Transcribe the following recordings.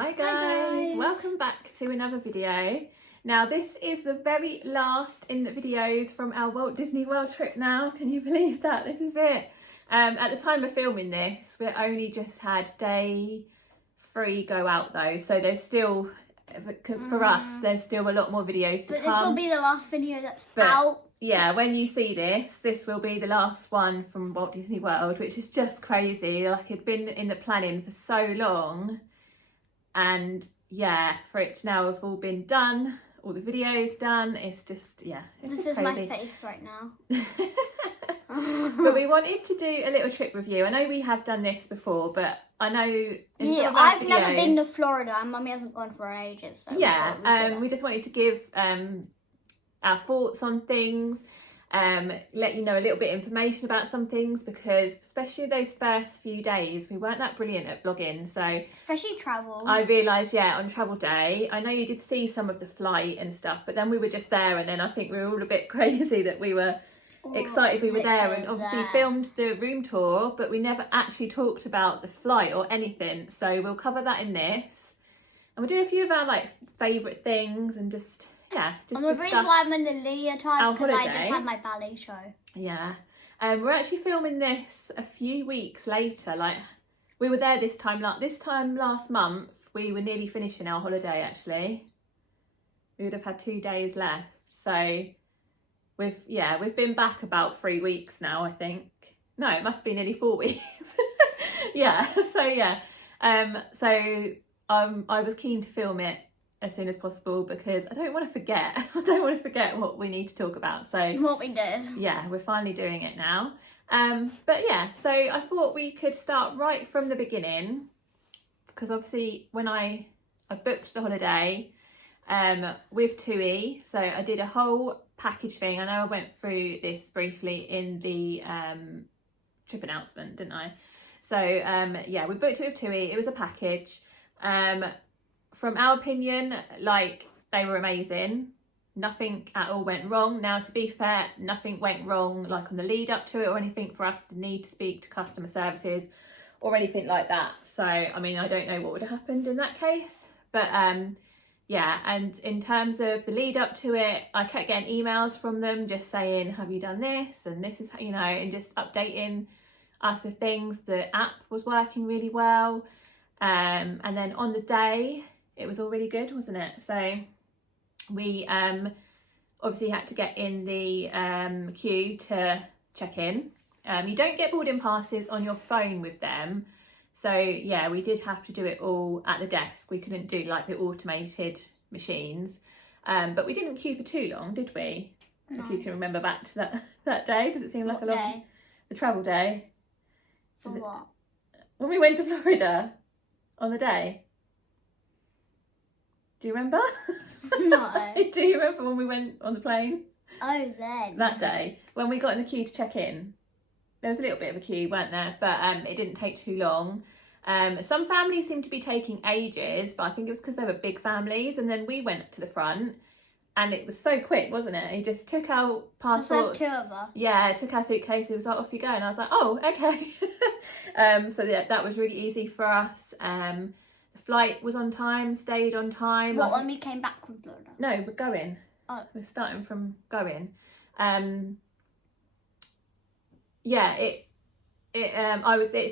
Hi guys, welcome back to another video. Now this is the very last in the videos from our Walt Disney World trip now. Can you believe that? This is it. At the time of filming this, we only just had day 3 go out though. So there's still, for us, there's still a lot more videos to come. But this will be the last video that's out. Yeah, when you see this will be the last one from Walt Disney World, which is just crazy. Like, it'd been in the planning for so long. And yeah, for it to now have all been done, all the videos done, it's just, yeah, it's This just is crazy. my face right now. But we wanted to do a little trip review. I know we have done this before, but I know in some of our I've videos, never been to Florida and Mummy hasn't gone for ages. So we just wanted to give our thoughts on things, let you know a little bit of information about some things, because especially those first few days we weren't that brilliant at vlogging. So especially travel, I realised, on travel day, I know you did see some of the flight and stuff, but then we were just there, and then I think we were all a bit crazy that we were excited we were there, and obviously filmed the room tour, but we never actually talked about the flight or anything. So we'll cover that in this, and we'll do a few of our like favourite things, and just and the reason why I'm in the leotard is because I just had my ballet show. Yeah. We're actually filming this a few weeks later. Like, we were there this time last month. We were nearly finishing our holiday, actually. We would have had 2 days left. So we've been back about 3 weeks now, I think. No, it must be nearly 4 weeks. I was keen to film it as soon as possible, because I don't want to forget. I don't want to forget what we need to talk about. So what we did. Yeah, we're finally doing it now. But yeah, so I thought we could start right from the beginning, because obviously when I booked the holiday with TUI, so I did a whole package thing. I know I went through this briefly in the trip announcement, didn't I? So we booked it with TUI. It was a package. From our opinion, like, they were amazing. Nothing at all went wrong. Now, to be fair, nothing went wrong like on the lead up to it, or anything for us to need to speak to customer services or anything like that. So, I mean, I don't know what would have happened in that case. But and in terms of the lead up to it, I kept getting emails from them just saying, have you done this? And this is, and just updating us with things. The app was working really well. And then on the day, it was all really good, wasn't it? So we obviously had to get in the queue to check in. You don't get boarding passes on your phone with them. So yeah, we did have to do it all at the desk. We couldn't do like the automated machines. But we didn't queue for too long, did we? No. If you can remember back to that day. Does it seem like a long day? The travel day. For what? When we went to Florida on the day. Do you remember? No. Do you remember when we went on the plane? Oh, then. That day, when we got in the queue to check in. There was a little bit of a queue, weren't there? But it didn't take too long. Some families seemed to be taking ages, but I think it was because they were big families. And then we went to the front, and it was so quick, wasn't it? He just took our passports. There's 2 of us. Yeah, took our suitcases. It was like, off you go. And I was like, oh, okay. So yeah, that was really easy for us. The flight was on time, stayed on time. What, when we came back from Florida? No, we're going. Oh. We're starting from going. It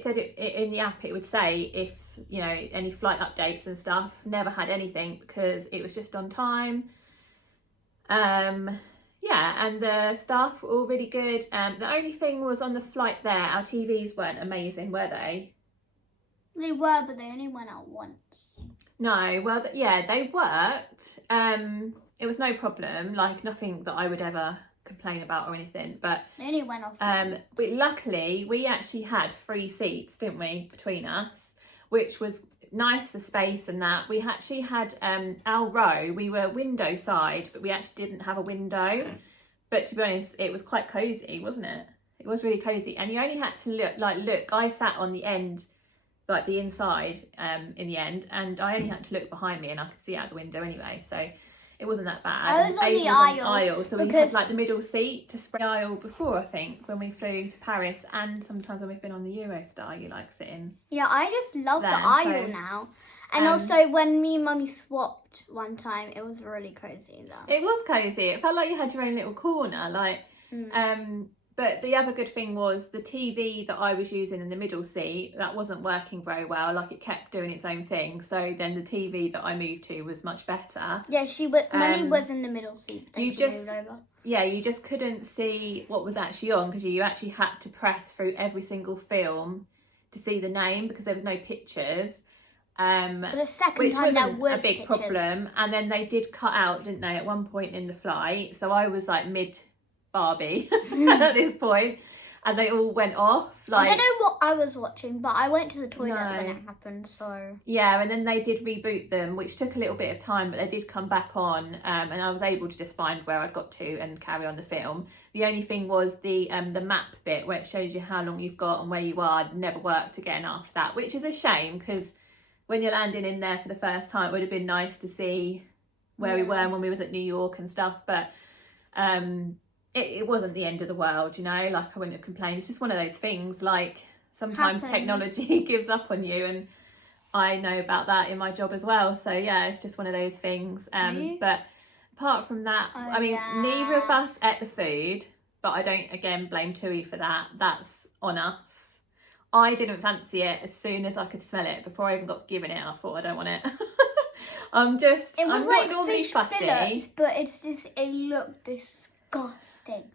said in the app, it would say if, any flight updates and stuff. Never had anything, because it was just on time. And the staff were all really good. The only thing was on the flight there, our TVs weren't amazing, were they? They were, but they only went out once. No, well, they worked. It was no problem, like nothing that I would ever complain about or anything. But they only went off. Luckily, we actually had 3 seats, didn't we, between us, which was nice for space and that. We actually had our row. We were window side, but we actually didn't have a window. But to be honest, it was quite cozy, wasn't it? It was really cozy, and you only had to look. I sat on the end, like the inside, in the end, and I only had to look behind me, and I could see out the window anyway. So it wasn't that bad. I was on the aisle. So we had like the middle seat to spread the aisle before, I think, when we flew to Paris, and sometimes when we've been on the Eurostar, you like sitting. Yeah, I just love the aisle now. And also, when me and Mummy swapped one time, it was really cozy. It was cozy. It felt like you had your own little corner. But the other good thing was the TV that I was using in the middle seat, that wasn't working very well. Like, it kept doing its own thing. So then the TV that I moved to was much better. Yeah, Mummy was in the middle seat. Moved over. Yeah, you just couldn't see what was actually on because you actually had to press through every single film to see the name because there was no pictures. But the second which time wasn't there was a big pictures. problem. And then they did cut out, didn't they, at one point in the flight. So I was like mid Barbie at this point, and they all went off. Like, I don't know what I was watching, but I went to the toilet when it happened. So yeah, and then they did reboot them, which took a little bit of time, but they did come back on, and I was able to just find where I got to and carry on the film. The only thing was the map bit where it shows you how long you've got and where you are never worked again after that, which is a shame because when you're landing in there for the first time, it would have been nice to see where we were when we was at New York and stuff, but it wasn't the end of the world, you know, like I wouldn't have complained. It's just one of those things, like sometimes technology gives up on you, and I know about that in my job as well. So yeah, it's just one of those things. But apart from that, neither of us ate the food, but I don't, again, blame Tui for that. That's on us. I didn't fancy it as soon as I could smell it. Before I even got given it, I thought, I don't want it. I'm like not normally fish fussy. fillets, but it looked disgusting.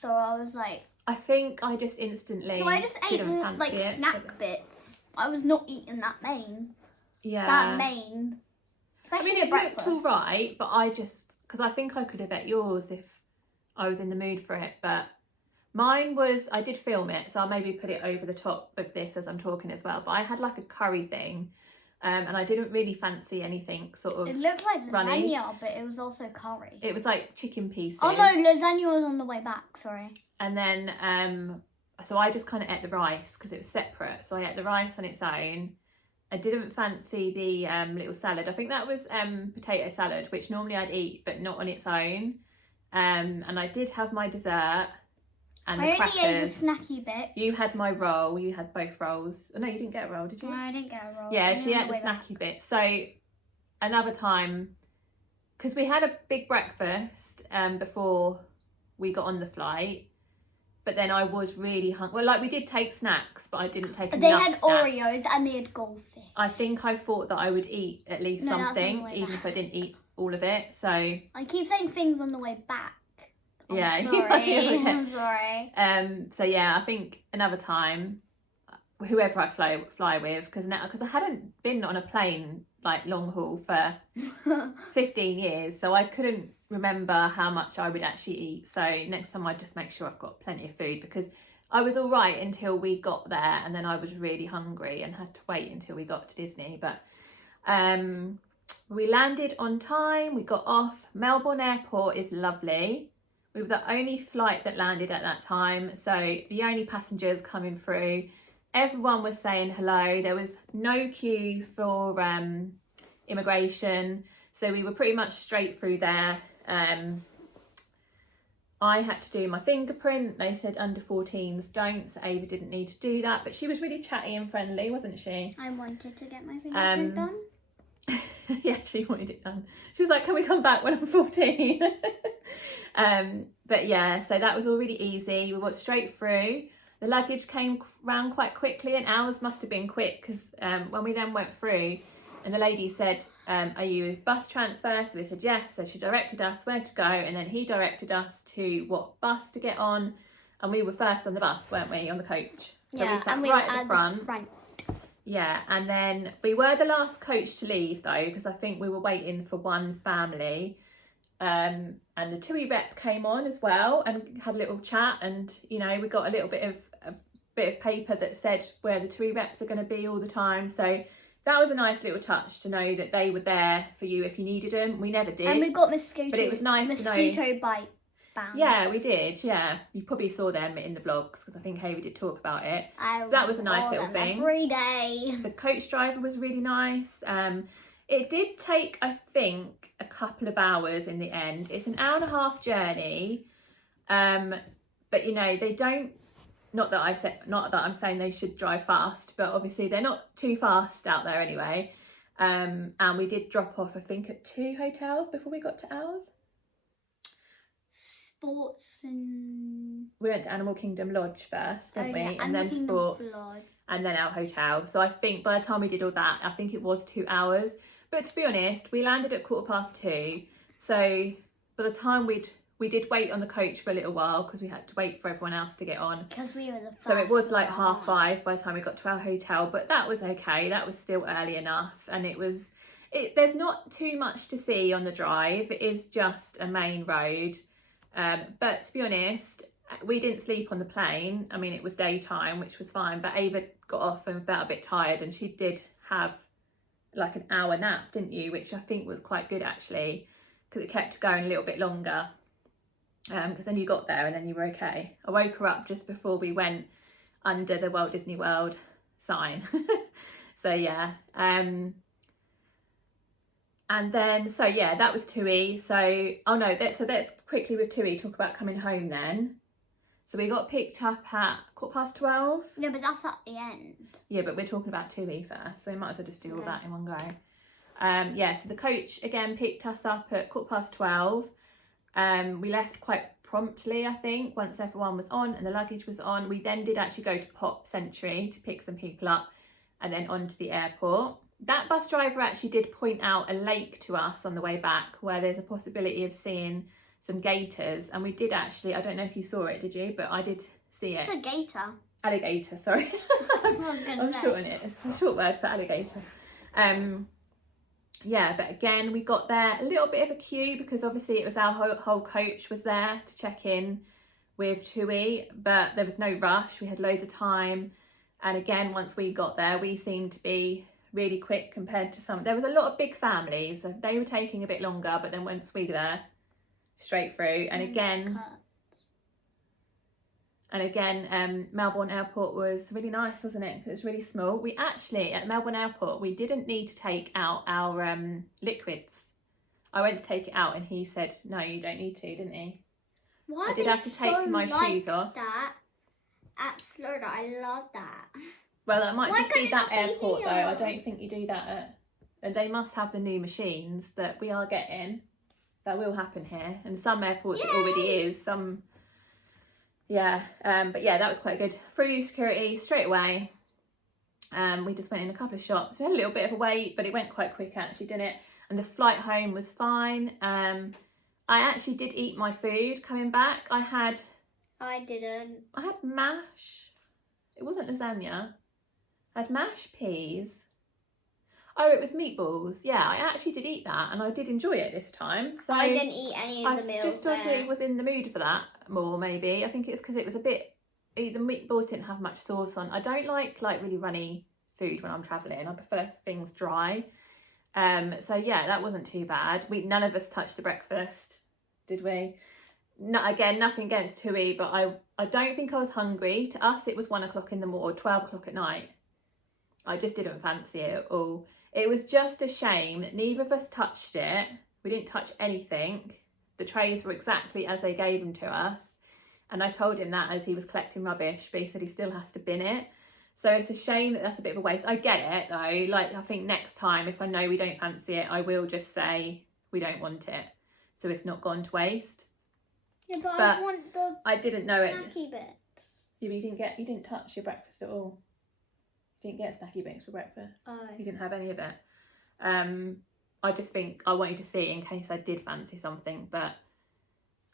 So I was like, I think I just instantly so I just ate like it, snack bits. I was not eating that main. Yeah. That main. Especially it breakfast. looked all right, but I just, because I think I could have ate yours if I was in the mood for it, but mine was, I did film it, so I'll maybe put it over the top of this as I'm talking as well, but I had like a curry thing, and I didn't really fancy anything sort of. It looked like lasagna, runny. But it was also curry. It was like chicken pieces. Oh no, lasagna was on the way back, sorry. And then, so I just kind of ate the rice because it was separate, so I ate the rice on its own. I didn't fancy the little salad. I think that was potato salad, which normally I'd eat, but not on its own. And I did have my dessert and the crackers. I only ate the snacky bit. You had my roll. You had both rolls. Oh, no, you didn't get a roll, did you? No, I didn't get a roll. Yeah, she ate the snacky bit. So another time, because we had a big breakfast before we got on the flight. But then I was really hungry. Well, like, we did take snacks, but I didn't take enough They had snacks. Oreos and they had goldfish. I think I thought that I would eat at least something, even if I didn't eat all of it. So I keep saying things on the way back. I'm sorry. yeah. I'm sorry. So yeah, I think another time, whoever I fly with, because I hadn't been on a plane like long haul for 15 years, so I couldn't remember how much I would actually eat. So next time I just make sure I've got plenty of food, because I was all right until we got there, and then I was really hungry and had to wait until we got to Disney. But we landed on time, we got off. Melbourne Airport is lovely. We were the only flight that landed at that time, so the only passengers coming through. Everyone was saying hello. There was no queue for immigration, so we were pretty much straight through there. I had to do my fingerprint. They said under 14s don't, so Ava didn't need to do that, but she was really chatty and friendly, wasn't she? I wanted to get my fingerprint done. Yeah, she wanted it done. She was like, can we come back when I'm 14? But yeah, so that was all really easy. We went straight through. The luggage came round quite quickly, and ours must have been quick, because when we then went through and the lady said, are you bus transfer? So we said yes. So she directed us where to go, and then he directed us to what bus to get on. And we were first on the bus, weren't we, on the coach? So yeah, we sat and we right were at the front. Yeah, and then we were the last coach to leave though, because I think we were waiting for one family. And the TUI rep came on as well and had a little chat, and you know, we got a little bit of paper that said where the TUI reps are going to be all the time. So that was a nice little touch to know that they were there for you if you needed them. We never did. And we got mosquito. But it was nice to know. Mosquito bite bands. Yeah, we did. Yeah, you probably saw them in the vlogs, because I think Haley did talk about it. So that was a nice little thing. Every day. The coach driver was really nice. It did take, I think, a couple of hours in the end. It's an hour and a half journey, but you know, they don't. Not that I'm saying they should drive fast, but obviously they're not too fast out there anyway. And we did drop off, I think, at 2 hotels before we got to ours. Sports and... We went to Animal Kingdom Lodge first, didn't we? Yeah, And then Sports, Lodge. and then our hotel. So I think by the time we did all that, I think it was 2 hours. But to be honest, we landed at 2:15. So by the time we did wait on the coach for a little while because we had to wait for everyone else to get on. Because we were the first. So it was like one. 5:30 by the time we got to our hotel, but that was okay. That was still early enough, and there's not too much to see on the drive. It is just a main road. But to be honest, we didn't sleep on the plane. I mean, it was daytime, which was fine, but Ava got off and felt a bit tired, and she did have like an hour nap, didn't you? Which I think was quite good actually, because it kept going a little bit longer. Because then you got there and then you were okay. I woke her up just before we went under the Walt Disney World sign. So yeah. And then, so yeah, that was Tui. So, let's quickly with Tui talk about coming home then. So we got picked up at 12:15. Yeah, but that's at the end. Yeah, but we're talking about Tui first, so we might as well just do all that in one go. So the coach again picked us up at 12:15. We left quite promptly, I think, once everyone was on and the luggage was on. We then did actually go to Pop Century to pick some people up and then on to the airport. That bus driver actually did point out a lake to us on the way back where there's a possibility of seeing some gators, and we did actually, I don't know if you saw it, did you? But I did see it. It's a gator. Alligator, sorry. I'm shortening it. It's a short word for alligator. Yeah, but again, we got there a little bit of a queue because obviously it was our whole coach was there to check in with Tui, but there was no rush. We had loads of time. And again, once we got there, we seemed to be really quick compared to some. There was a lot of big families, so they were taking a bit longer, but then once we were there, straight through. And again, Melbourne Airport was really nice, wasn't it? It was really small. We actually, at Melbourne Airport, we didn't need to take out our liquids. I went to take it out and he said, no, you don't need to, didn't he? Why I did have to take my shoes off. That at Florida, I love that. Well, that might just be that airport here? though. I don't think you do that at... And they must have the new machines that we are getting. That will happen here. And some airports it already is. Some... Yeah, but yeah, that was quite good. Through security, straight away. We just went in a couple of shops. We had a little bit of a wait, but it went quite quick actually, didn't it? And the flight home was fine. I actually did eat my food coming back. I didn't. had mash. It wasn't lasagna. I had mashed peas. Oh, it was meatballs. Yeah, I actually did eat that and I did enjoy it this time. So I didn't eat any of the meals. I just also was in the mood for that more, maybe. I think it's because it was a bit... The meatballs didn't have much sauce on. I don't like really runny food when I'm travelling. I prefer things dry. So yeah, that wasn't too bad. None of us touched the breakfast, did we? No, again, nothing against Tui, but I don't think I was hungry. To us, it was 1 o'clock in the morning, 12 o'clock at night. I just didn't fancy it at all. It was just a shame that neither of us touched it. We didn't touch anything. The trays were exactly as they gave them to us. And I told him that as he was collecting rubbish, but he said he still has to bin it. So it's a shame that that's a bit of a waste. I get it though. Like, I think next time, if I know we don't fancy it, I will just say we don't want it. So it's not gone to waste. Yeah, but I want the I didn't know it. snacky bits. Yeah, but you didn't touch your breakfast at all. You didn't get snacky bits for breakfast. Oh. You didn't have any of it. I just think I wanted to see it in case I did fancy something, but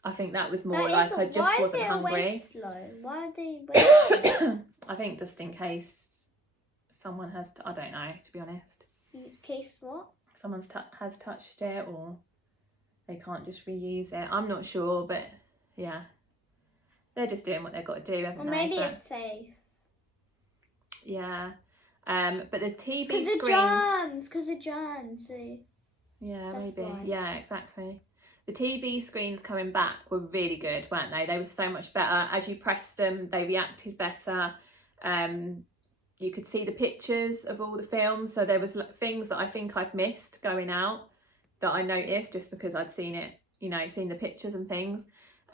I think that was more like I just wasn't hungry. Why are they wasting? I think just in case someone has, I don't know, to be honest. In case what? Someone's has touched it or they can't just reuse it. I'm not sure, but yeah. They're just doing what they've got to do, haven't they? Maybe it's safe. Yeah. But the TV screens... Because the germs. See? Yeah, That's maybe. why. Yeah, exactly. The TV screens coming back were really good, weren't they? They were so much better. As you pressed them, they reacted better. You could see the pictures of all the films. So there was things that I think I'd missed going out that I noticed just because I'd seen it, seen the pictures and things.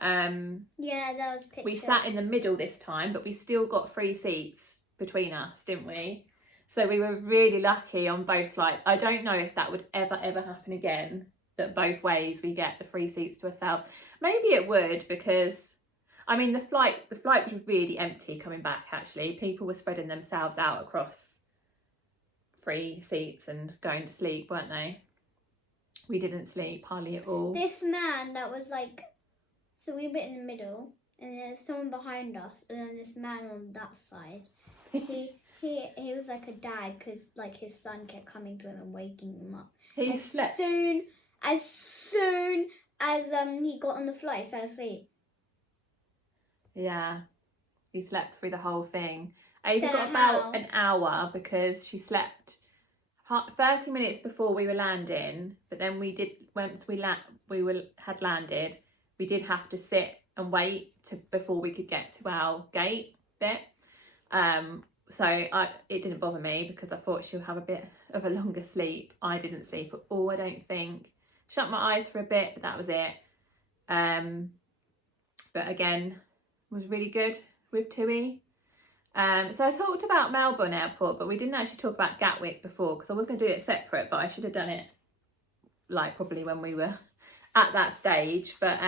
Yeah, that was pictures. We sat in the middle this time, but we still got 3 seats between us, didn't we? So we were really lucky on both flights. I don't know if that would ever happen again, that both ways we get the free seats to ourselves. Maybe it would, because I mean the flight was really empty coming back. Actually, people were spreading themselves out across free seats and going to sleep, weren't they? We didn't sleep hardly at all. This man that was like, so we were in the middle, and there's someone behind us, and then this man on that side. He was like a dad, because like his son kept coming to him and waking him up. He slept. As soon as he got on the flight, he fell asleep. Yeah, he slept through the whole thing. Ava Don't got know about how. an hour because she slept 30 minutes before we were landing. But then once we had landed, we did have to sit and wait before we could get to our gate bit. So it didn't bother me because I thought she'll have a bit of a longer sleep. I didn't sleep at all, I don't think. Shut my eyes for a bit, but that was it. But again, was really good with Tui. So I talked about Melbourne Airport, but we didn't actually talk about Gatwick before, because I was going to do it separate, but I should have done it like probably when we were at that stage. But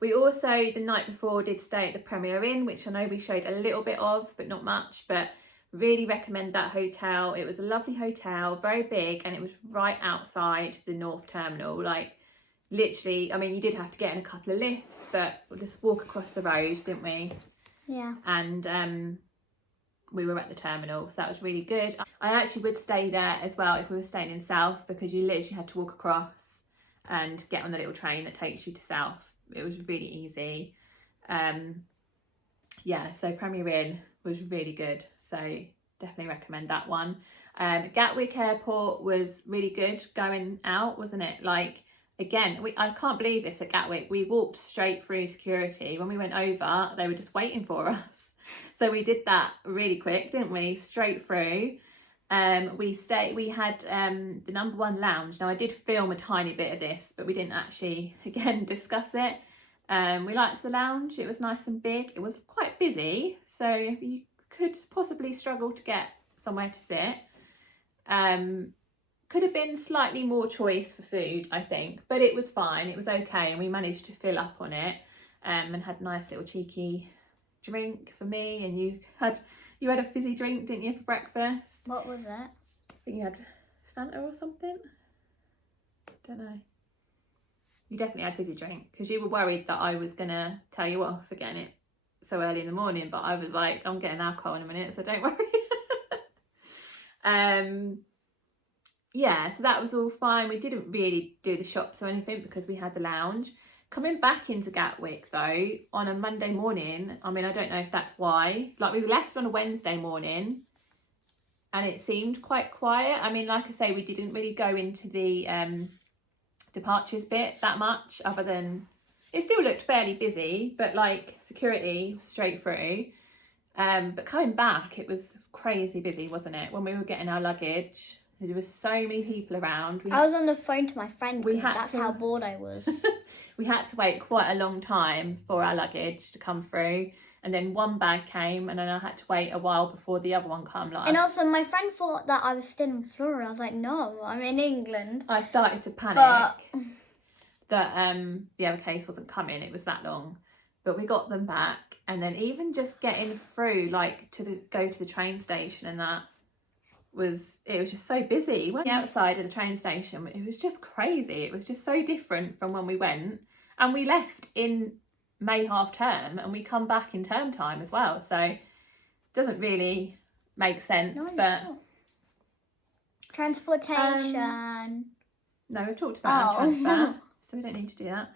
we also the night before did stay at the Premier Inn, which I know we showed a little bit of, but not much. But really recommend that hotel. It was a lovely hotel, very big, and it was right outside the North Terminal. Like literally, I mean, you did have to get in a couple of lifts, but we'll just walk across the road, didn't we? Yeah. And we were at the terminal, so that was really good. I actually would stay there as well if we were staying in South, because you literally had to walk across and get on the little train that takes you to South. It was really easy. Yeah, so Premier Inn was really good, so definitely recommend that one. Gatwick Airport was really good going out, wasn't it? Like, again, I can't believe this at Gatwick. We walked straight through security. When we went over, they were just waiting for us. So we did that really quick, didn't we? Straight through. We had the number 1 lounge. Now I did film a tiny bit of this, but we didn't actually, again, discuss it. We liked the lounge. It was nice and big. It was quite busy, so you could possibly struggle to get somewhere to sit. Could have been slightly more choice for food, I think, but it was fine. It was okay, and we managed to fill up on it, and had a nice little cheeky drink for me. And you had a fizzy drink, didn't you, for breakfast? What was it? I think you had Fanta or something. Don't know. You definitely had fizzy drink because you were worried that I was gonna tell you off for getting it so early in the morning, but I was like, I'm getting alcohol in a minute, so don't worry. Yeah, so that was all fine. We didn't really do the shops or anything because we had the lounge. Coming back into Gatwick though, on a Monday morning, I mean, I don't know if that's why, like we left on a Wednesday morning and it seemed quite quiet. I mean, like I say, we didn't really go into the departures bit that much, other than it still looked fairly busy, but like security straight through. But coming back, it was crazy busy, wasn't it? When we were getting our luggage, there was so many people around. I was on the phone to my friend. That's how bored I was. We had to wait quite a long time for our luggage to come through, and then one bag came, and then I had to wait a while before the other one came. And also, my friend thought that I was still in Florida. I was like, no, I'm in England. I started to panic that the other case wasn't coming. It was that long, but we got them back, and then even just getting through, like go to the train station, and it was just so busy. When outside of the train station, it was just crazy. It was just so different from when we went, and we left in May half term and we come back in term time as well, so it doesn't really make sense. But transportation, no, we've talked about our transfer, so we don't need to do that.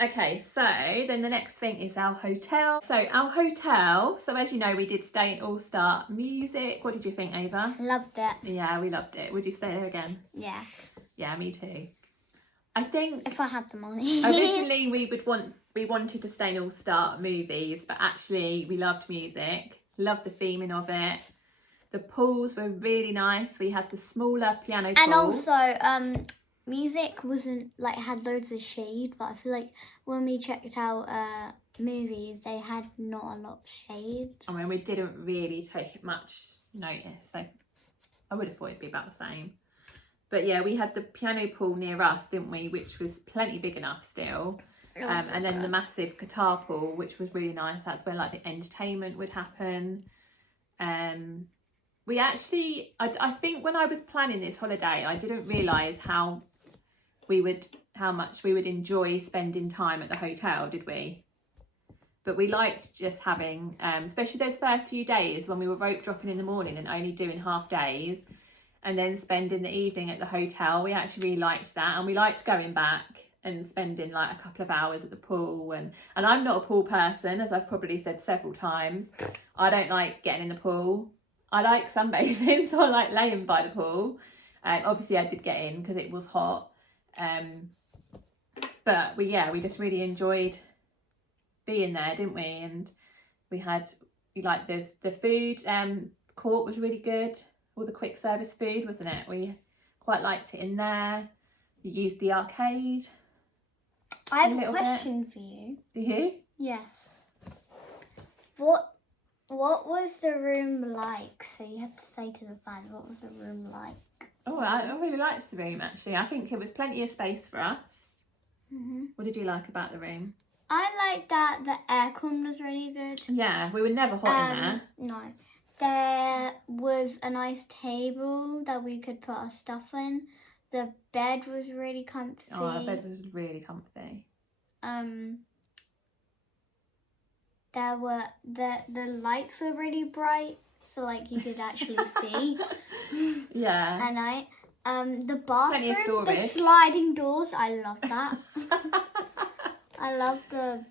Okay, so then the next thing is our hotel. So as you know, we did stay at All Star Music. What did you think, Ava? Loved it. Yeah, we loved it. Would you stay there again? Yeah. Yeah, me too. I think if I had the money. Originally we wanted to stay in All Star Movies, but actually we loved music, loved the theming of it. The pools were really nice. We had the smaller piano pool. And also, music wasn't like had loads of shade, but I feel like when we checked out Movies, they had not a lot of shade. I mean, we didn't really take much notice. So I would have thought it'd be about the same. But yeah, we had the piano pool near us, didn't we? Which was plenty big enough still. And then the massive guitar pool, which was really nice. That's where like the entertainment would happen. We actually, I think when I was planning this holiday, I didn't realise how much we would enjoy spending time at the hotel, did we? But we liked just having, especially those first few days when we were rope dropping in the morning and only doing half days, and then spending the evening at the hotel. We actually really liked that, and we liked going back and spending like a couple of hours at the pool. And I'm not a pool person, as I've probably said several times. I don't like getting in the pool. I like sunbathing, so I like laying by the pool. Obviously I did get in because it was hot. But we just really enjoyed being there, didn't we? And we liked the food court was really good. All the quick service food, wasn't it? We quite liked it in there. We used the arcade. I have a question for you. Do you? Yes. What was the room like? So you have to say to the fans, what was the room like? Oh, I really liked the room actually. I think it was plenty of space for us. Mm-hmm. What did you like about the room? I like that the aircon was really good. Yeah, we were never hot in there. No. There was a nice table that we could put our stuff in. The bed was really comfy. Oh, the bed was really comfy. There were the lights were really bright, so like you could actually see. Yeah. At night. The bathroom, the sliding doors. I love that. I love the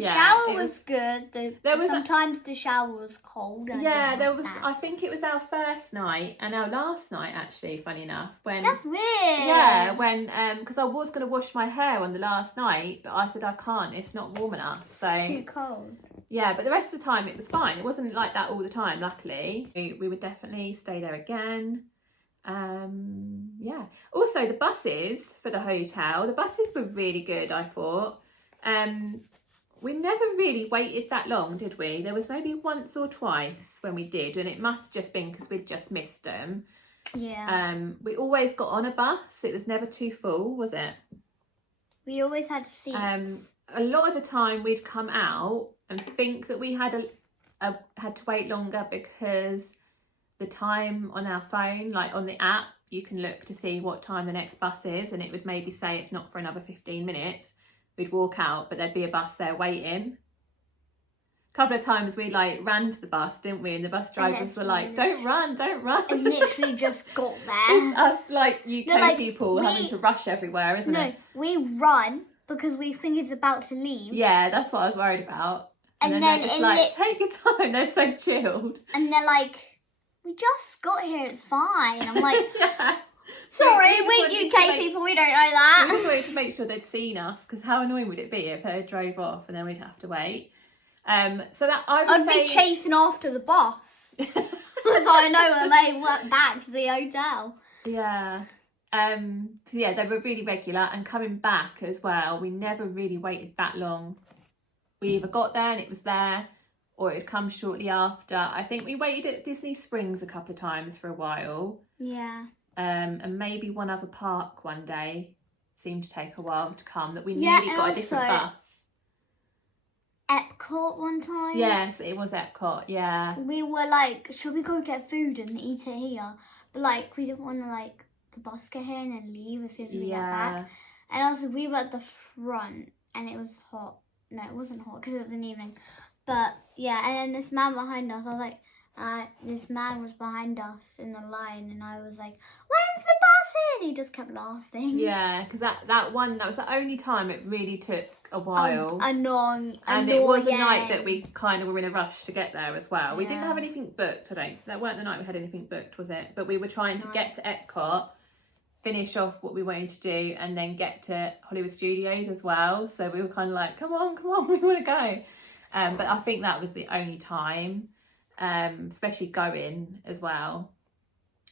shower was good. Sometimes the shower was cold. Yeah, there was. I think it was our first night and our last night actually. Funny enough, when that's weird. Yeah, when because I was going to wash my hair on the last night, but I said I can't. It's not warm enough. So it's too cold. Yeah, but the rest of the time it was fine. It wasn't like that all the time. Luckily, we would definitely stay there again. Yeah. Also, the buses for the hotel. The buses were really good. I thought. We never really waited that long, did we? There was maybe once or twice when we did, and it must just been because we'd just missed them. Yeah. We always got on a bus. It was never too full, was it? We always had seats. A lot of the time we'd come out and think that we had had to wait longer because the time on our phone, like on the app, you can look to see what time the next bus is, and it would maybe say it's not for another 15 minutes. We'd walk out, but there'd be a bus there waiting. A couple of times we like ran to the bus, didn't we? And the bus drivers were like, "Don't run, don't run." And literally just got there. It's us like UK people having to rush everywhere, isn't it? No, we run because we think it's about to leave. Yeah, that's what I was worried about. And then they're just like, take your time. They're so chilled. And they're like, we just got here, it's fine. I'm like, yeah. Sorry, we UK people, we don't know that. We just wanted to make sure they'd seen us, because how annoying would it be if they drove off and then we'd have to wait. So that I'd be chasing after the bus. Because I know when they went back to the hotel. Yeah. So yeah, they were really regular, and coming back as well, we never really waited that long. We either got there and it was there, or it'd come shortly after. I think we waited at Disney Springs a couple of times for a while. Yeah. And maybe one other park one day seemed to take a while to come, that we nearly got a different bus. Epcot one time. Yes, it was Epcot, yeah. We were like, should we go get food and eat it here? But like, we didn't want to like the bus get here and then leave as soon as we get back. And also we were at the front and it was hot. No, it wasn't hot because it was an evening. But yeah, and then this man behind us, I was like, this man was behind us in the line, and I was like, when's the bus in? He just kept laughing. Yeah, because that was the only time it really took a while. Annoying. And it was a night that we kind of were in a rush to get there as well. Yeah. We didn't have anything booked, that weren't the night we had anything booked, was it? But we were trying to get to Epcot, finish off what we wanted to do, and then get to Hollywood Studios as well. So we were kind of like, come on, we want to go. But I think that was the only time, especially going as well.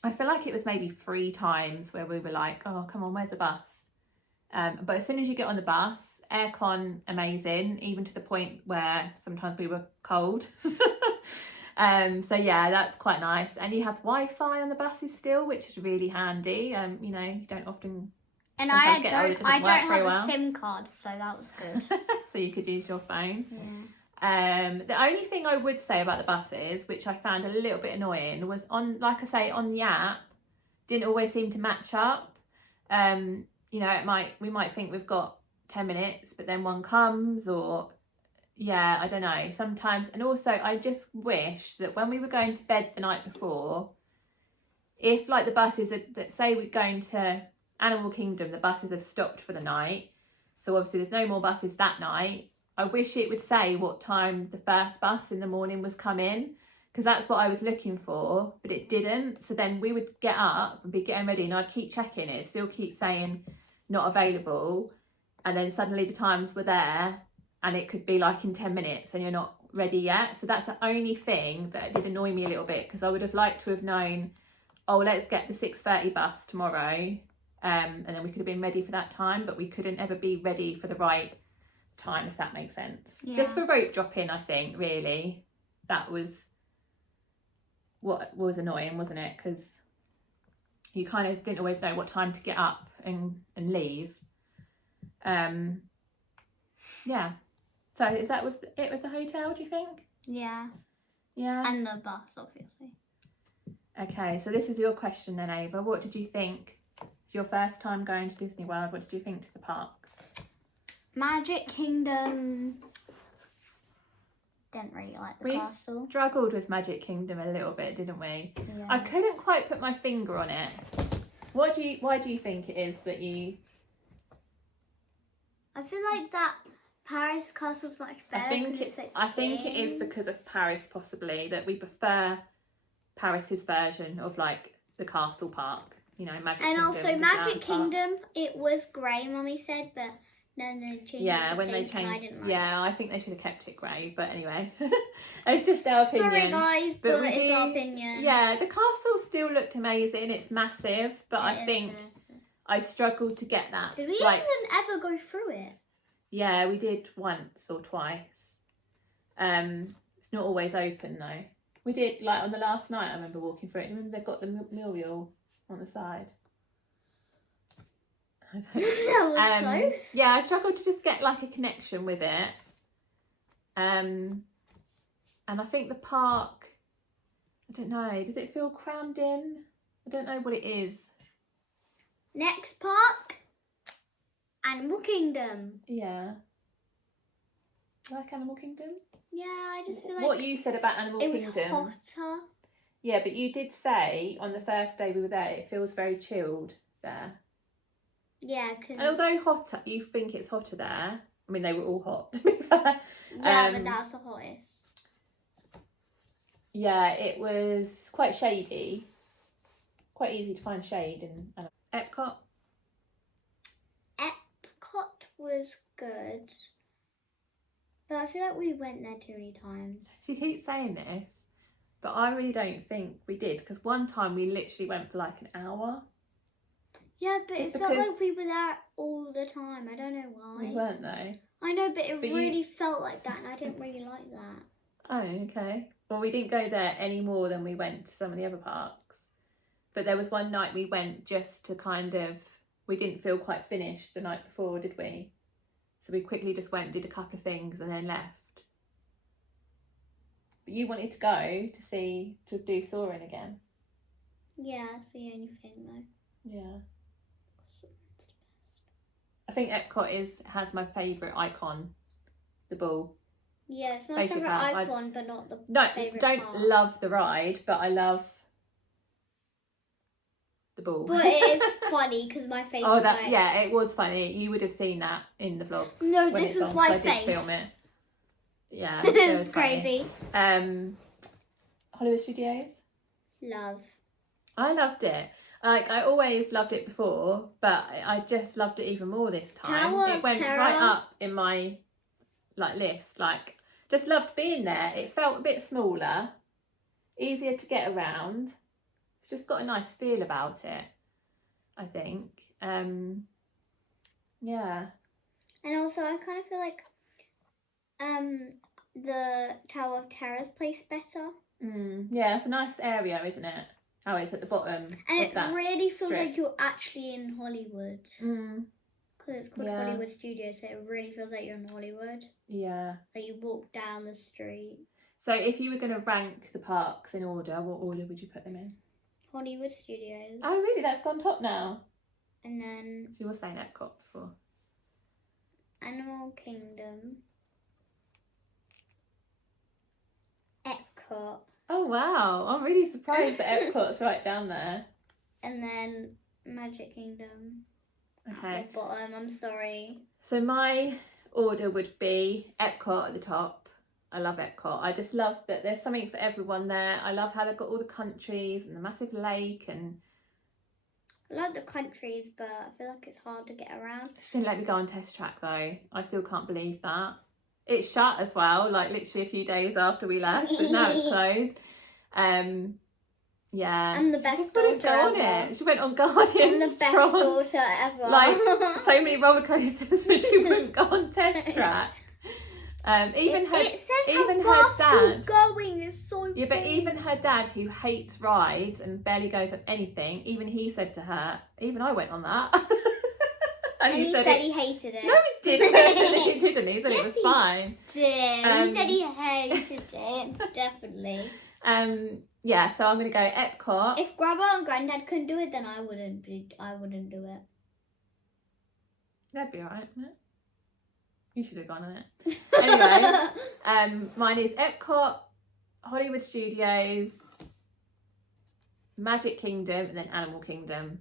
I feel like it was maybe 3 times where we were like, oh, come on, where's the bus? But as soon as you get on the bus, aircon amazing, even to the point where sometimes we were cold. So yeah, that's quite nice. And you have Wi-Fi on the buses still, which is really handy. You know, you don't often. And Sometimes I get old, it don't doesn't work have very a well. SIM card, so that was good. So you could use your phone. Yeah. The only thing I would say about the buses, which I found a little bit annoying, was on, like I say, on the app, didn't always seem to match up. You know, we might think we've got 10 minutes, but then one comes, or yeah, I don't know, sometimes. And also, I just wish that when we were going to bed the night before, if like the buses, say we're going to Animal Kingdom, the buses have stopped for the night, so obviously there's no more buses that night. I wish it would say what time the first bus in the morning was coming, because that's what I was looking for, but it didn't. So then we would get up and be getting ready, and I'd keep checking it, still keep saying not available, and then suddenly the times were there, and it could be like in 10 minutes and you're not ready yet. So that's the only thing that did annoy me a little bit, because I would have liked to have known, oh, let's get the 6:30 bus tomorrow, and then we could have been ready for that time, but we couldn't ever be ready for the right time, if that makes sense. Yeah. Just for rope dropping, I think, really, that was what was annoying, wasn't it? Because you kind of didn't always know what time to get up and leave. Yeah. So is that with the hotel, do you think? Yeah. Yeah. And the bus, obviously. Okay, so this is your question then, Ava. What did you think? It's your first time going to Disney World. What did you think to the parks? Magic Kingdom. Didn't really like the We castle. struggled with Magic Kingdom a little bit, didn't we? Yeah. I couldn't quite put my finger on it. Why do you think it is that you? I feel like that Paris castle's much better. I think it is because of Paris, possibly, that we prefer Paris's version of like the castle park. You know, Magic Kingdom. And also Magic Kingdom, it was grey, Mummy said, but then they changed it to when pink, they and I changed, didn't like yeah, I think they should have kept it grey. But anyway, it's just our opinion. Sorry guys, but it's our opinion. Yeah, the castle still looked amazing. It's massive, but I think I struggled to get that. Did we like, even ever go through it? Yeah, we did once or twice. It's not always open though. We did, like on the last night, I remember walking through it. Remember they've got the muriel on the side. That was close. Yeah, I struggled to just get like a connection with it. And I think the park, I don't know, does it feel crammed in? I don't know what it is. Next park, Animal Kingdom. Yeah. You like Animal Kingdom? Yeah, I just feel like what you said about Animal Kingdom. It was hotter. Yeah, but you did say on the first day we were there, it feels very chilled there. Yeah, because... And although hotter, you think it's hotter there. I mean, they were all hot, to be fair. Yeah, but that's the hottest. Yeah, it was quite shady. Quite easy to find shade in Epcot. Epcot was good. But I feel like we went there too many times. She keeps saying this, but I really don't think we did. Because one time we literally went for like an hour. Yeah, but it felt like we were there all the time. I don't know why. We weren't though. I know, but it really felt like that, and I didn't really like that. Oh, okay. Well, we didn't go there any more than we went to some of the other parks. But there was one night we went just to kind of... We didn't feel quite finished the night before, did we? So we quickly just went and did a couple of things and then left. But you wanted to go to do Soarin' again. Yeah, that's the only thing though. Yeah. I think Epcot has my favourite icon, the ball. Yeah, it's my favourite icon, but not the favourite don't part. love the ride, but I love the ball. But it is funny because my face is like... yeah, it was funny. You would have seen that in the vlogs. No, this was my face. I did film it. Yeah, it it was was crazy. Hollywood Studios? Love. I loved it. Like, I always loved it before, but I just loved it even more this time. Tower it went Terror. right up in my list. Like, just loved being there. It felt a bit smaller, easier to get around. It's just got a nice feel about it, I think. Yeah. And also, I kind of feel like the Tower of Terror's place better. Yeah, it's a nice area, isn't it? Oh, it's at the bottom. And of it that really feels strip. like you're actually in Hollywood. Because it's called Yeah. Hollywood Studios, so it really feels like you're in Hollywood. Yeah. Like you walk down the street. So if you were going to rank the parks in order, what order would you put them in? Hollywood Studios. Oh, really? That's gone top now? And then You were saying Epcot before. Animal Kingdom. Epcot. Oh, wow. I'm really surprised that Epcot's right down there. And then Magic Kingdom. Okay. At the bottom, I'm sorry. So my order would be Epcot at the top. I love Epcot. I just love that there's something for everyone there. I love how they've got all the countries and the massive lake, and I love the countries, but I feel like it's hard to get around. she didn't let me go on Test Track though. I still can't believe that. It's shut as well, like literally a few days after we left, and now it's closed. Yeah. I'm the best She just wouldn't daughter go on ever. it. She went on Guardian. I'm the best Strong. daughter ever. Like so many roller coasters, but she wouldn't go on Test Track. Even her, it says even how her fast dad. you're going. It's so Yeah, but cool. even her dad, who hates rides and barely goes on anything, even he said to her, even I went on that. And he said he hated it. No, he didn't. He didn't. He said it was fine. He said he hated it. Definitely. Yeah, so I'm going to go Epcot. If Grandma and Granddad couldn't do it, then I wouldn't do it. That'd be alright, wouldn't it? You should have gone on it. Anyway, mine is Epcot, Hollywood Studios, Magic Kingdom, and then Animal Kingdom.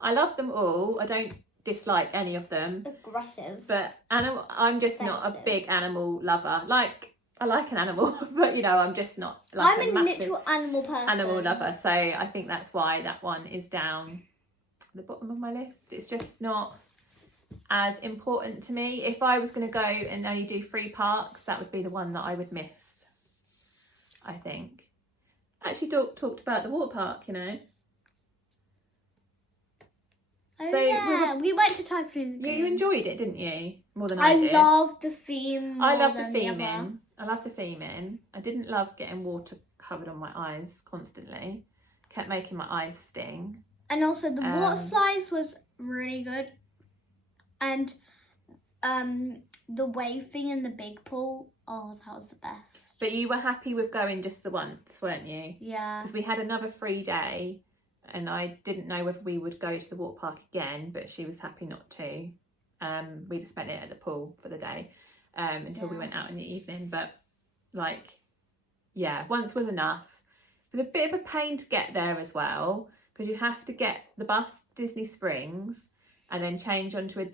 I love them all. I don't dislike any of them. Aggressive. But I'm just not a Aggressive. big animal lover. Like, I like an animal, but you know, I'm just not like I'm a massive literal animal person. animal lover. So I think that's why that one is down the bottom of my list. It's just not as important to me. If I was going to go and only do 3 parks, that would be the one that I would miss, I think. Actually talked about the water park, you know. Oh So yeah, we went to Typhoon Lagoon. You enjoyed it, didn't you? More than I did. loved the theme. I love the other. theming. I love the theming. I didn't love getting water covered on my eyes constantly. Kept making my eyes sting. And also the water slides was really good. And the wave thing in the big pool, oh, that was the best. But you were happy with going just the once, weren't you? Yeah. Because we had another free day and I didn't know whether we would go to the water park again, but she was happy not to. We just spent it at the pool for the day until we went out in the evening. But like, yeah, once was enough. It was a bit of a pain to get there as well, because you have to get the bus to Disney Springs and then change onto a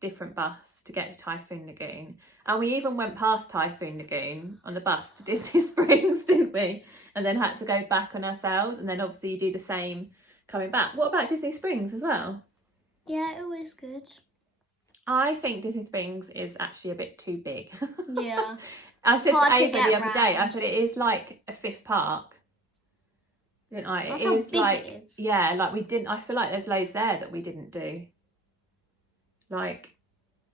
different bus to get to Typhoon Lagoon. And we even went past Typhoon Lagoon on the bus to Disney Springs, didn't we? And then had to go back on ourselves, and then obviously you do the same coming back. What about Disney Springs as well? Yeah, it was good. I think Disney Springs is actually a bit too big. Yeah. I said Hard to to Ava get the other day, I round. said it is like a 5th park. Didn't I? That's It how is big like, it is. yeah, like we didn't, I feel like there's loads there that we didn't do. Like,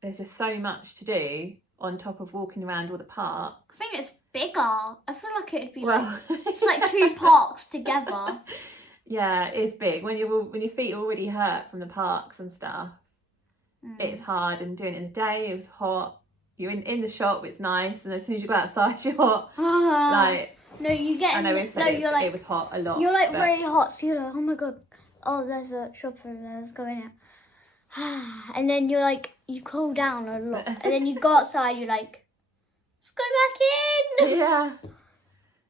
there's just so much to do on top of walking around all the parks. I think it's bigger. I feel like it'd be Well, it's like 2 parks together. yeah, it's big. When your feet are already hurt from the parks and stuff, it's hard. And doing it in the day, it was hot. You're in the shop, it's nice, and as soon as you go outside, you're hot. Like, no, you get. I know in we the- said no, it you're like it was hot a lot. you're like but- really hot. So you're like, oh my god, oh there's a shop over there. Let's go in there. And then you're like, you cool down a lot, and then you go outside. You're like, let's go back in. Yeah,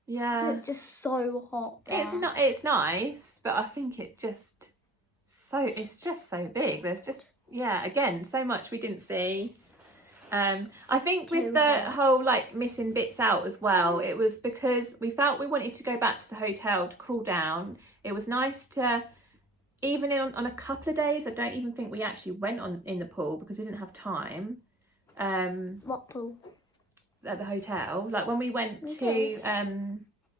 yeah. It's just so hot. There. It's nice, but I think it's just so big. There's just again so much we didn't see. I think with Too the hot. whole like missing bits out as well, it was because we felt we wanted to go back to the hotel to cool down. It was nice to, even on a couple of days, I don't even think we actually went in the pool because we didn't have time. What pool? At the hotel, like when we went We to did.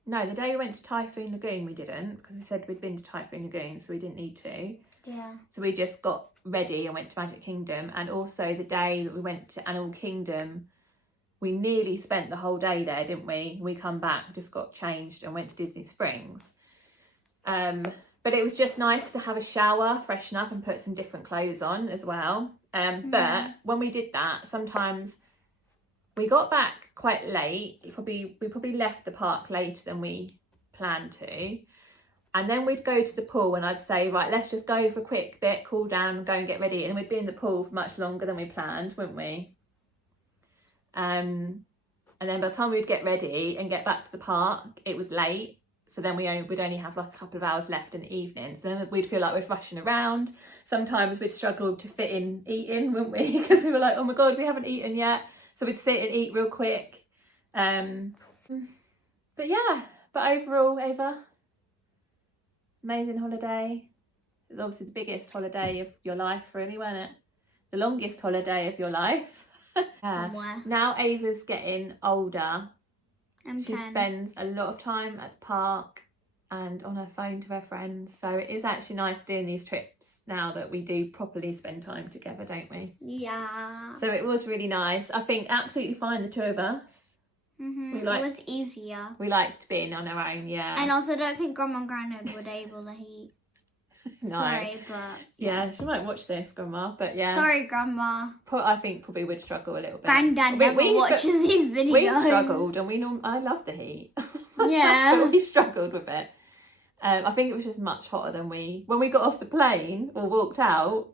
no, the day we went to Typhoon Lagoon we didn't, because we said we'd been to Typhoon Lagoon, so we didn't need to. Yeah. So we just got ready and went to Magic Kingdom. And also the day that we went to Animal Kingdom, we nearly spent the whole day there, didn't we? We come back, just got changed and went to Disney Springs. But it was just nice to have a shower, freshen up and put some different clothes on as well. But when we did that, sometimes we got back quite late. We probably left the park later than we planned to. And then we'd go to the pool and I'd say, right, let's just go for a quick bit, cool down, go and get ready. And we'd be in the pool for much longer than we planned, wouldn't we? And then by the time we'd get ready and get back to the park, it was late. So then we'd only have like a couple of hours left in the evening. So then we'd feel like we're rushing around. Sometimes we'd struggle to fit in eating, wouldn't we? Because we were like, oh my God, we haven't eaten yet. So we'd sit and eat real quick. But yeah, but overall, Ava, amazing holiday. It was obviously the biggest holiday of your life, really, wasn't it? The longest holiday of your life. Somewhere. Now Ava's getting older. She 10. spends a lot of time at the park and on her phone to her friends. So it is actually nice doing these trips now that we do properly spend time together, don't we? Yeah. So it was really nice. I think absolutely fine, the two of us. It was easier. We liked being on our own, yeah. And also, I don't think Grandma and Grandad would able to eat. No. Sorry, but... Yeah, she might watch this, Grandma, but yeah. Sorry, Grandma. I think probably would struggle a little bit. Granddad never watches these videos. We struggled and I love the heat. Yeah. But we struggled with it. I think it was just much hotter than when we got off the plane or walked out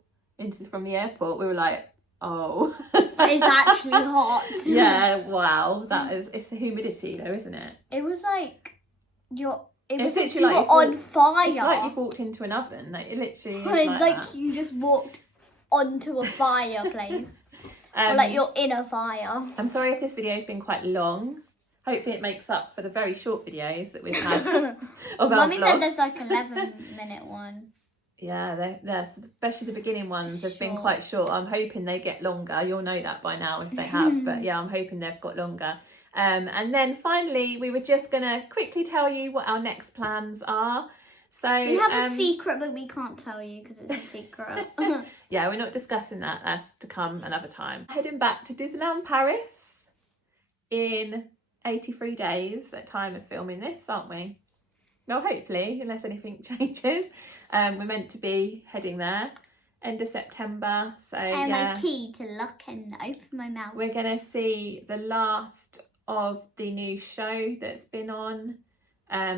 from the airport, we were like, oh. It's actually hot. Yeah, wow. It's the humidity though, isn't it? It was like, it was It's like literally you were on fire. It's like you've walked into an oven. Like, it literally is It's like that. you just walked onto a fireplace. Or like you're in a fire. I'm sorry if this video has been quite long. Hopefully it makes up for the very short videos that we've had of our Mummy said vlogs. there's like 11-minute one. Yeah, especially the beginning ones have been Short. quite short. I'm hoping they get longer. You'll know that by now if they have. But yeah, I'm hoping they've got longer. And then finally, we were just going to quickly tell you what our next plans are. So We have a secret, but we can't tell you because it's a secret. Yeah, we're not discussing that. That's to come another time. Heading back to Disneyland Paris in 83 days at time of filming this, aren't we? Well, hopefully, unless anything changes. We're meant to be heading there end of September. So And yeah, my key to lock and open my mouth. we're going to see the last of the new show that's been on.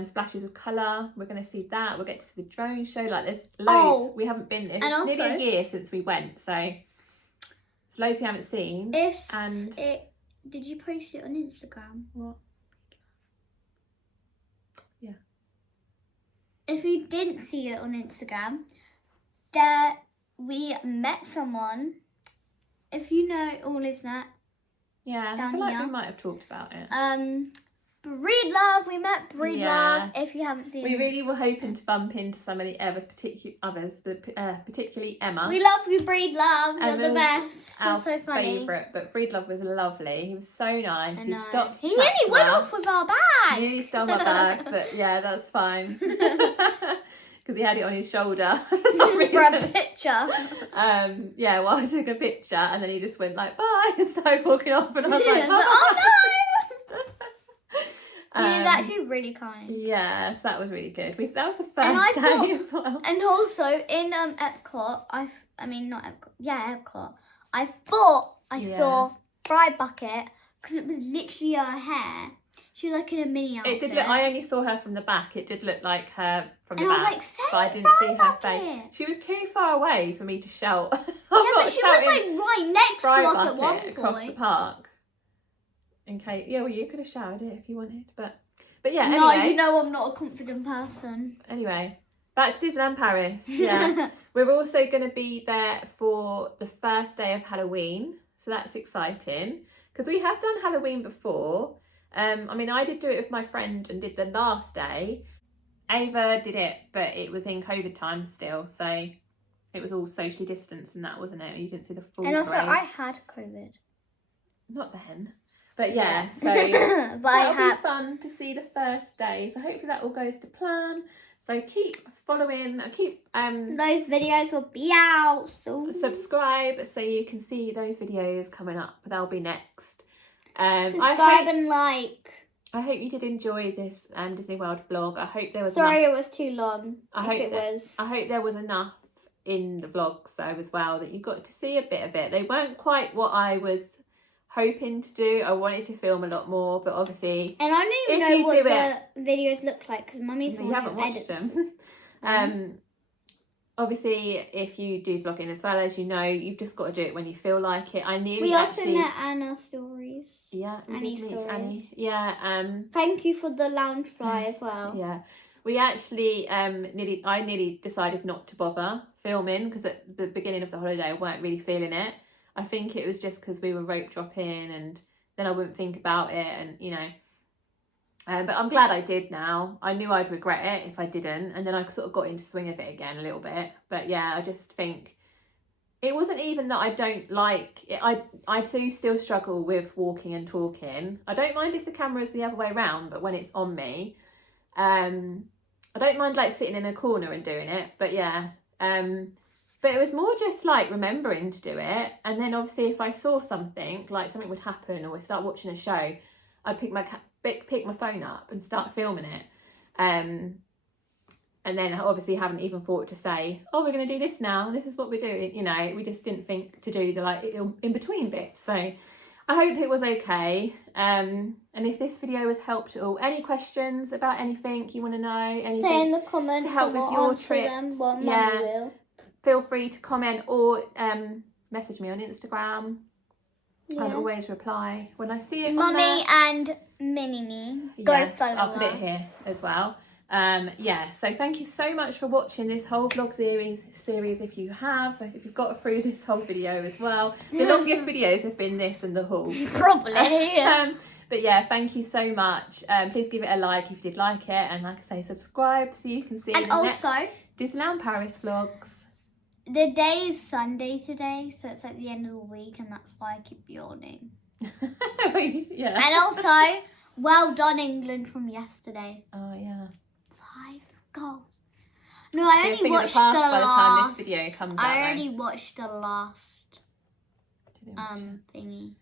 Splashes of Colour, we're going to see that. We'll get to see the drone show. Like, there's loads. We haven't been, it's and nearly also, a year since we went, so there's loads we haven't seen. Did you post it on Instagram? What? Yeah. If you didn't see it on Instagram, that we met someone. If you know, all is that. Yeah, Down I feel like here. we might have talked about it. Breed Love, we met Breed Yeah. Love. If you haven't seen We it. really were hoping to bump into some of the particularly Emma. We love you, Breed Love. You're the Emma's best. You're our so funny. favourite, but Breedlove was lovely. He was so nice. I He know. stopped. He to chat nearly to went us. off with our bag. Nearly stole my bag, but yeah, that's fine. Because he had it on his shoulder for some For reason. a picture. Yeah, well, I took a picture and then he just went like, bye, and started walking off, and I was like, So, bye. oh no! He was actually really kind. Yeah, so that was really good. That was the And I first day thought- as well. And also in Epcot, Epcot. I thought I saw Fry Bucket because it was literally her hair. She was like in a mini outfit. It did look. I only saw her from the back. It did look like her from the And I back, was like, but I didn't see her face. She was too far away for me to shout. I'm Yeah, not but she was shouting like right next to Fry us at one Bucket across the point. park. Okay, yeah, well, you could have shouted it if you wanted, but yeah. No, Anyway, you know I'm not a confident person. Anyway, back to Disneyland Paris. Yeah, we're also going to be there for the first day of Halloween, so that's exciting because we have done Halloween before. I mean, I did do it with my friend and did the last day. Ava did it, but it was in COVID time still, so it was all socially distanced and that, wasn't it? You didn't see the full And also, parade. I had COVID. Not then. But yeah, so but that'll be fun to see the first day. So hopefully that all goes to plan. So keep following, those videos will be out soon. subscribe so you can see those videos coming up. They'll be next. Subscribe and like. I hope you did enjoy this Disney World vlog. I hope there was Sorry enough. it was too long. I hope there was enough in the vlogs though as well that you got to see a bit of it. They weren't quite what I was hoping to do. I wanted to film a lot more, but obviously, and I don't even know what the videos look like because Mummy's the one who edits them. Obviously, if you do vlogging as well, as you know, you've just got to do it when you feel like it. We also met Anna stories. Yeah, Annie stories. Annie. Yeah. Thank you for the lounge fly as well. Yeah, we actually I nearly decided not to bother filming because at the beginning of the holiday I weren't really feeling it. I think it was just because we were rope dropping, and then I wouldn't think about it, and you know. But I'm glad I did now. I knew I'd regret it if I didn't. And then I sort of got into swing of it again a little bit. But yeah, I just think it wasn't even that I don't like it. I do still struggle with walking and talking. I don't mind if the camera's the other way around, but when it's on me, I don't mind like sitting in a corner and doing it. But yeah, but it was more just like remembering to do it. And then obviously if I saw something, like something would happen or I start watching a show, I'd pick my phone up and start filming it, and then obviously haven't even thought to say, oh, we're going to do this now, this is what we're doing, you know. We just didn't think to do the like in between bits. So I hope it was okay, and if this video has helped at all, any questions about anything you want to know, anything, say in the comments to help with your trips, feel free to comment or message me on Instagram. Yeah. I'll always reply when I see it. Mummy and Mini-Me. Go follow I'll put it here as well. Yeah, so thank you so much for watching this whole vlog series if you've got through this whole video as well. The longest videos have been this and the haul. Probably. But yeah, thank you so much. Please give it a like if you did like it, and like I say, subscribe so you can see the next Disneyland Paris vlogs. The day is Sunday today, so it's at the end of the week, and that's why I keep yawning. Yeah. And also, well done England from yesterday. Oh yeah. 5 goals. No, I only watched the last. By the time this video comes out, I only watched the last thingy.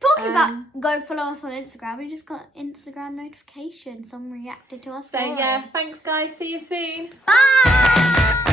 Talking about, go follow us on Instagram. We just got Instagram notification. Someone reacted to us. So yeah, thanks guys. See you soon. Bye.